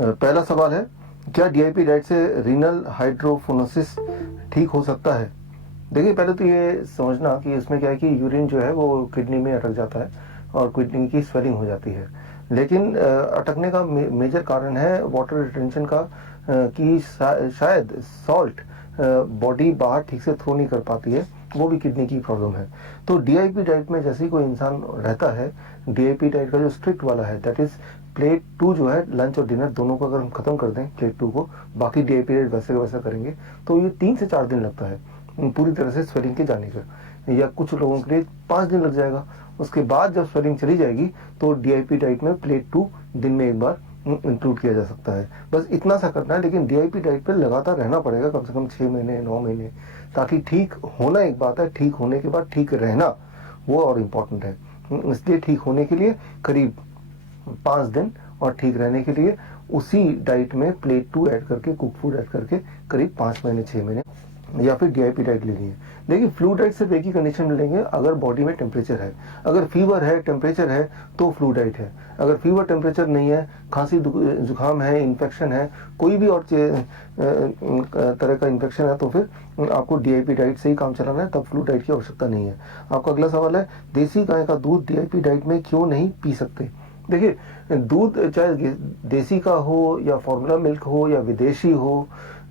पहला सवाल है, क्या डीआईपी डाइट से रीनल हाइड्रोफोनोसिस ठीक हो सकता है? देखिए, पहले तो ये समझना कि इसमें क्या है कि यूरिन जो है वो किडनी में अटक जाता है और किडनी की स्वेलिंग हो जाती है। लेकिन अटकने का मेजर कारण है वाटर रिटेंशन का, कि शायद सॉल्ट बॉडी बाहर ठीक से थ्रो नहीं कर पाती है, वो भी किडनी की प्रॉब्लम है। तो डीआईपी डाइट में जैसे ही कोई इंसान रहता है, डीआईपी डाइट का जो स्ट्रिक्ट वाला है, दैट इज प्लेट 2 जो है, लंच और डिनर दोनों को अगर हम खत्म कर दें प्लेट 2 को, बाकी डीआईपी डाइट वैसे का वैसा करेंगे, तो ये 3 से 4 दिन लगता है पूरी तरह से स्वेलिंग के जाने का, या कुछ लोगों के लिए 5 दिन लग जाएगा। उसके बाद जब स्वेलिंग चली जाएगी तो डीआईपी डाइट में प्लेट 2 दिन में एक बार इंक्लूड किया जा सकता है। बस इतना सा करना है, लेकिन डीआईपी डाइट पर लगातार रहना पड़ेगा, कम से कम 6 महीने 9 महीने, ताकि ठीक होना एक बात है, ठीक होने के बाद ठीक रहना वो और इम्पोर्टेंट है। इसलिए ठीक होने के लिए करीब 5 दिन और ठीक रहने के लिए उसी डाइट में प्लेट 2 ऐड करके, कुक फूड ऐड करके करीब 5 महीने 6 महीने या फिर डीआईपी डाइट लेनी है। देखिए, फ्लू डाइट सिर्फ एक ही कंडीशन में लेंगे, अगर बॉडी में टेम्परेचर है, अगर फीवर है, टेम्परेचर है, तो फ्लू डाइट है। अगर फीवर टेम्परेचर नहीं है, खांसी जुकाम है, इन्फेक्शन है, कोई भी और तरह का इन्फेक्शन है, तो फिर आपको डीआईपी डाइट से ही काम चलाना है, तब फ्लू डाइट की आवश्यकता नहीं है। आपका अगला सवाल है, देसी गाय का दूध डीआईपी डाइट में क्यों नहीं पी सकते? देखिए, दूध चाहे देसी का हो या फॉर्मूला मिल्क हो या विदेशी हो,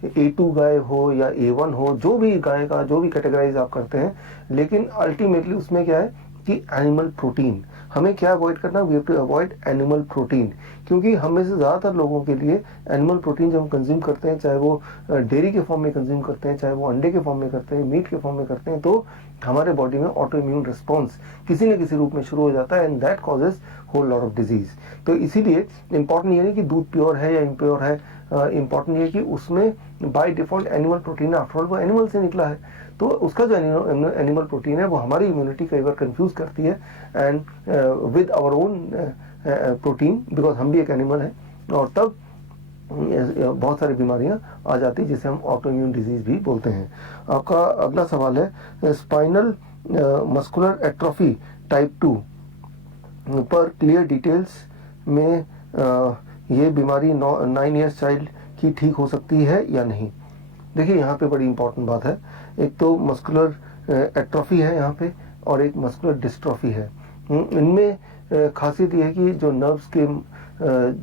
A2 गाय हो या A1 हो, जो भी गाय का जो भी कैटेगराइज आप करते हैं, लेकिन अल्टीमेटली उसमें क्या है कि एनिमल प्रोटीन हमें क्या अवॉइड करना, we have to avoid animal protein. क्योंकि हमें से ज़्यादातर लोगों के लिए एनिमल प्रोटीन जब हम कंज्यूम करते हैं, चाहे वो डेयरी के फॉर्म में कंज्यूम करते हैं, चाहे वो अंडे के फॉर्म में करते हैं, मीट के फॉर्म में करते हैं, तो हमारे बॉडी में ऑटो इम्यून रिस्पॉन्स किसी न किसी रूप में शुरू हो जाता है, and that causes whole lot of disease. तो इसीलिए इंपॉर्टेंट ये नहीं कि दूध प्योर है या इम्प्योर है, इंपॉर्टेंट ये कि उसमें बाय डिफॉल्ट एनिमल प्रोटीन है, आफ्टर ऑल वो एनिमल से निकला है, तो उसका जो एनिमल प्रोटीन है वो हमारी इम्यूनिटी कई बार कंफ्यूज करती है and with our own protein, because हम भी एक एनिमल है, और तब बहुत सारी बीमारियां आ जाती है जिसे हम ऑटो इम्यून डिजीज भी बोलते हैं। आपका अगला सवाल है, स्पाइनल मस्कुलर एट्रोफी टाइप 2 पर क्लियर डिटेल्स में ये बीमारी 9 ईयर्स चाइल्ड की ठीक हो सकती है या नहीं? देखिए, यहाँ पे बड़ी इंपॉर्टेंट बात है, एक तो मस्कुलर एट्रोफी है यहाँ पे, और एक मस्कुलर डिस्ट्रॉफी है। इनमें खासियत ये है कि जो नर्व्स के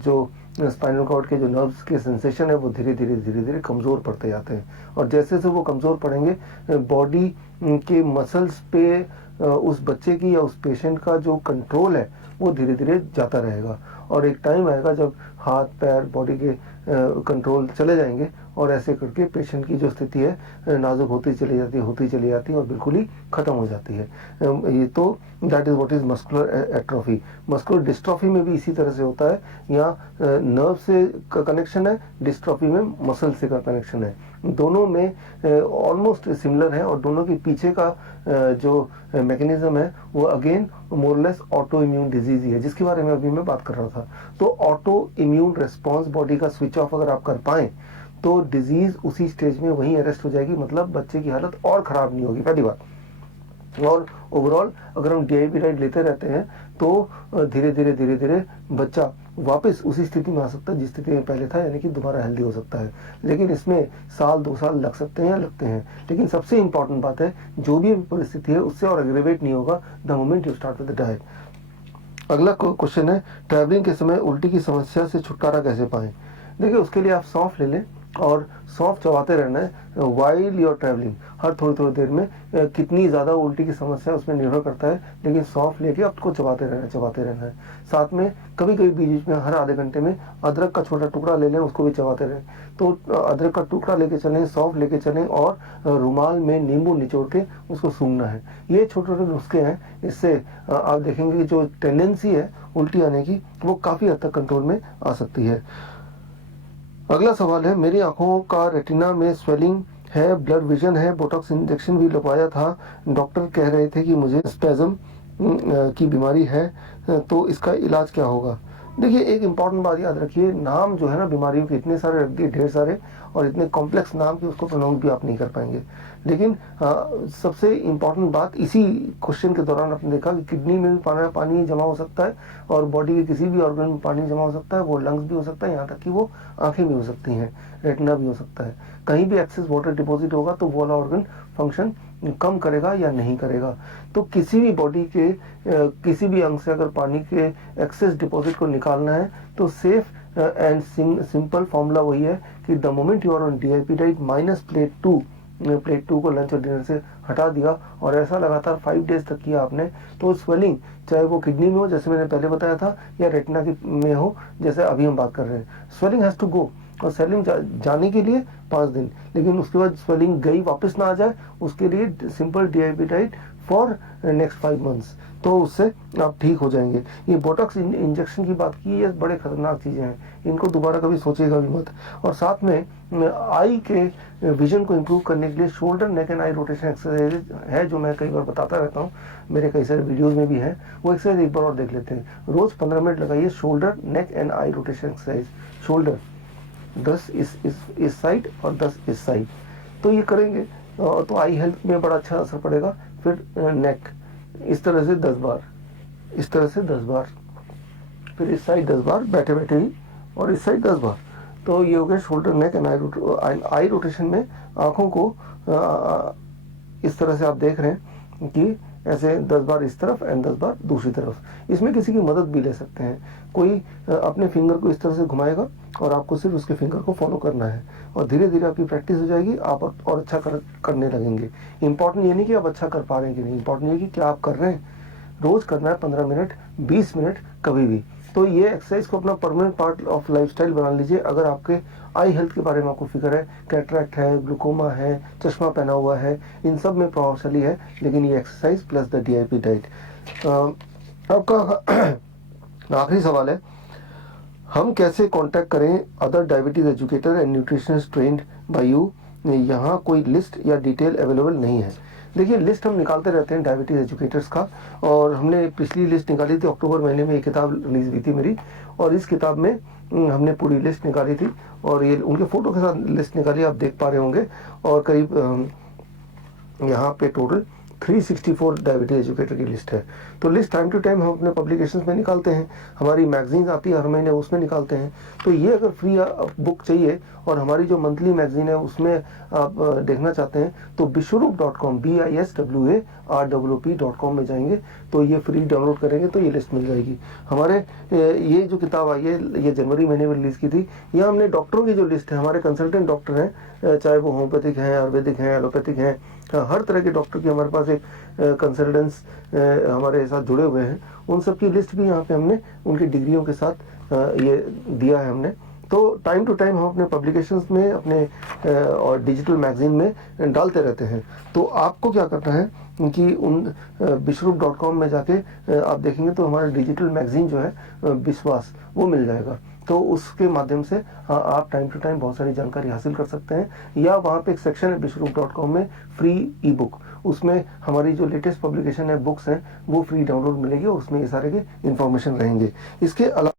जो स्पाइनल कॉर्ड के जो नर्व्स के सेंसेशन है वो धीरे धीरे कमज़ोर पड़ते जाते हैं, और जैसे जैसे वो कमज़ोर पड़ेंगे, बॉडी के मसल्स पे उस बच्चे की या उस पेशेंट का जो कंट्रोल है वो धीरे धीरे जाता रहेगा, और एक टाइम आएगा जब हाथ पैर बॉडी के कंट्रोल चले जाएंगे, और ऐसे करके पेशेंट की जो स्थिति है नाजुक होती चली जाती है और बिल्कुल ही ख़त्म हो जाती है। ये तो that is what is muscular atrophy. Muscular dystrophy में भी इसी तरह से होता है, यहाँ नर्व से का कनेक्शन है, डिस्ट्रॉफी में मसल से का कनेक्शन है, दोनों में ऑलमोस्ट सिमिलर है, और दोनों के पीछे का जो मैकेनिज्म है वो अगेन मोरलेस ऑटो इम्यून डिजीज ही है, जिसके बारे में अभी मैं बात कर रहा था। तो ऑटो इम्यून रिस्पॉन्स बॉडी का स्विच ऑफ अगर आप कर पाएं तो डिजीज उसी स्टेज में वहीं अरेस्ट हो जाएगी, मतलब बच्चे की हालत और खराब नहीं होगी, पहली बात। और ओवरऑल अगर हम डीआईपी डाइट लेते रहते हैं तो धीरे धीरे बच्चा वापस उसी स्थिति में आ सकता है जिस स्थिति में पहले था, यानी कि दोबारा हेल्दी हो सकता है। लेकिन इसमें साल 2 साल लग सकते हैं या लगते हैं, लेकिन सबसे इंपॉर्टेंट बात है, जो भी परिस्थिति है उससे और एग्रेवेट नहीं होगा the moment you start with the diet. अगला क्वेश्चन है, ट्रैवलिंग के समय उल्टी की समस्या से छुटकारा कैसे पाएं? देखिए, उसके लिए आप सौंफ ले लें और सौंफ चबाते रहना है वाइल योर ट्रैवलिंग। हर थोड़ी देर में कितनी ज़्यादा उल्टी की समस्या उसमें निर्भर करता है, लेकिन सौंफ लेके आपको चबाते रहना है। साथ में कभी बीच में हर आधे घंटे में अदरक का छोटा टुकड़ा ले लें, उसको भी चबाते रहें। तो अदरक का टुकड़ा लेके चलें, सौंफ लेके चलें, और रुमाल में नींबू निचोड़ के उसको सूंघना है। ये छोटे नुस्खे हैं, इससे आप देखेंगे कि जो टेंडेंसी है उल्टी आने की वो काफ़ी हद तक कंट्रोल में आ सकती है। अगला सवाल है, मेरी आंखों का रेटिना में स्वेलिंग है, ब्लड विजन है, बोटॉक्स इंजेक्शन भी लगवाया था, डॉक्टर कह रहे थे कि मुझे स्पेज़म की बीमारी है, तो इसका इलाज क्या होगा? देखिए एक इम्पॉर्टेंट बात याद रखिए, नाम जो है ना बीमारियों के इतने सारे रख दिए, ढेर सारे, और इतने कॉम्प्लेक्स नाम कि उसको प्रोनाउंस भी आप नहीं कर पाएंगे। लेकिन सबसे इम्पॉर्टेंट बात इसी क्वेश्चन के दौरान आपने देखा कि किडनी में भी पानी जमा हो सकता है, और बॉडी के किसी भी ऑर्गन में पानी जमा हो सकता है, वो लंग्स भी हो सकता है, यहाँ तक कि वो आंखें भी हो सकती हैं, रेटिना भी हो सकता है। कहीं भी एक्सेस वाटर डिपॉजिट होगा तो वो वाला ऑर्गन फंक्शन कम करेगा या नहीं करेगा। तो किसी भी बॉडी के किसी भी अंग से अगर पानी के एक्सेस डिपॉजिट को निकालना है तो सेफ एंड सिंपल फॉर्मूला वही है कि the moment you are on DIP diet minus plate 2 को लंच और डिनर से हटा दिया, और ऐसा लगातार 5 डेज तक किया आपने, तो स्वेलिंग चाहे वो किडनी में हो जैसे मैंने पहले बताया था, या रेटिना में हो जैसे अभी हम बात कर रहे हैं, स्वेलिंग हैज टू गो। और स्वेलिंग जाने के लिए 5 दिन, लेकिन उसके बाद स्वेलिंग गई वापस ना आ जाए उसके लिए simple DIP diet for next 5 months, तो उससे आप ठीक हो जाएंगे। ये बोटॉक्स इंजेक्शन की बात की, ये बड़े खतरनाक चीज़ें हैं, इनको दोबारा कभी सोचेगा भी मत। और साथ में आई के विजन को इम्प्रूव करने के लिए shoulder neck and I rotation exercise है, जो मैं कई बार बताता रहता हूँ, मेरे कई सारे वीडियोस में भी है। वो एक्सरसाइज एक बार और देख लेते हैं। रोज 15 मिनट लगाइए shoulder neck and I rotation exercise. Shoulder 10 इस साइड और 10 इस साइड, तो ये करेंगे तो आई हेल्थ में बड़ा अच्छा असर पड़ेगा। फिर नेक इस तरह से 10 बार, इस तरह से 10 बार, फिर इस साइड 10 बार बैठे बैठे ही, और इस साइड 10 बार। तो ये हो गया shoulder neck and I rotation में आंखों को इस तरह से आप देख रहे हैं कि ऐसे 10 बार इस तरफ एंड 10 बार दूसरी तरफ। इसमें किसी की मदद भी ले सकते हैं, कोई अपने फिंगर को इस तरह से घुमाएगा और आपको सिर्फ उसके फिंगर को फॉलो करना है, और धीरे धीरे आपकी प्रैक्टिस हो जाएगी, आप और अच्छा करने लगेंगे। इंपॉर्टेंट ये नहीं कि आप अच्छा कर पा रहे हैं कि नहीं, इंपॉर्टेंट ये कि क्या आप कर रहे हैं। रोज करना है 15 मिनट, 20 मिनट कभी भी। तो ये एक्सरसाइज को अपना परमानेंट पार्ट ऑफ लाइफस्टाइल बना लीजिए। अगर आपके आई हेल्थ के बारे में आपको फिक्र है, कैटरैक्ट है, ग्लूकोमा है, चश्मा पहना हुआ है, इन सब में प्रभावशाली है, लेकिन ये exercise plus the DIP diet. आपका आखिरी सवाल है, हम कैसे कांटेक्ट करें other diabetes educator and nutritionist trained by you. यहाँ कोई लिस्ट या डिटेल अवेलेबल नहीं है। देखिए लिस्ट हम निकालते रहते हैं डायबिटीज एजुकेटर्स का, और हमने पिछली लिस्ट निकाली थी अक्टूबर महीने में, एक किताब रिलीज हुई थी मेरी, और इस किताब में हमने पूरी लिस्ट निकाली थी, और ये उनके फोटो के साथ लिस्ट निकाली, आप देख पा रहे होंगे। और करीब यहाँ पे टोटल 364 डायबिटीज एजुकेटर की लिस्ट है। तो लिस्ट टाइम टू टाइम हम अपने पब्लिकेशंस में निकालते हैं, हमारी मैगजीन आती है हर महीने, उसमें निकालते हैं। तो ये अगर फ्री बुक चाहिए और हमारी जो मंथली मैगजीन है उसमें आप देखना चाहते हैं तो biswarup.com biswarup.com में जाएंगे तो ये फ्री डाउनलोड करेंगे तो ये लिस्ट मिल जाएगी। हमारे ये जो किताब आई है ये जनवरी महीने में रिलीज़ की थी। यहाँ हमने डॉक्टरों की जो लिस्ट है, हमारे कंसल्टेंट डॉक्टर हैं, चाहे वो होम्योपैथिक हैं, आयुर्वेदिक हैं, एलोपैथिक हैं, हर तरह के डॉक्टर की हमारे पास एक कंसल्टेंट्स हमारे साथ जुड़े हुए हैं। उन सब की लिस्ट भी यहाँ पे हमने उनकी डिग्रियों के साथ ये दिया है हमने। तो टाइम टू टाइम हम अपने पब्लिकेशंस में अपने और डिजिटल मैगजीन में डालते रहते हैं। तो आपको क्या करना है कि उन biswarup.com में जाके आप देखेंगे तो हमारा डिजिटल मैगजीन जो है विश्वास, वो मिल जाएगा। तो उसके माध्यम से आप टाइम टू टाइम बहुत सारी जानकारी हासिल कर सकते हैं। या वहाँ पे एक सेक्शन है biswarup.com में फ्री ई बुक, उसमें हमारी जो लेटेस्ट पब्लिकेशन है, बुक्स हैं, वो फ्री डाउनलोड मिलेगी और उसमें ये सारे के इन्फॉर्मेशन रहेंगे। इसके अलावा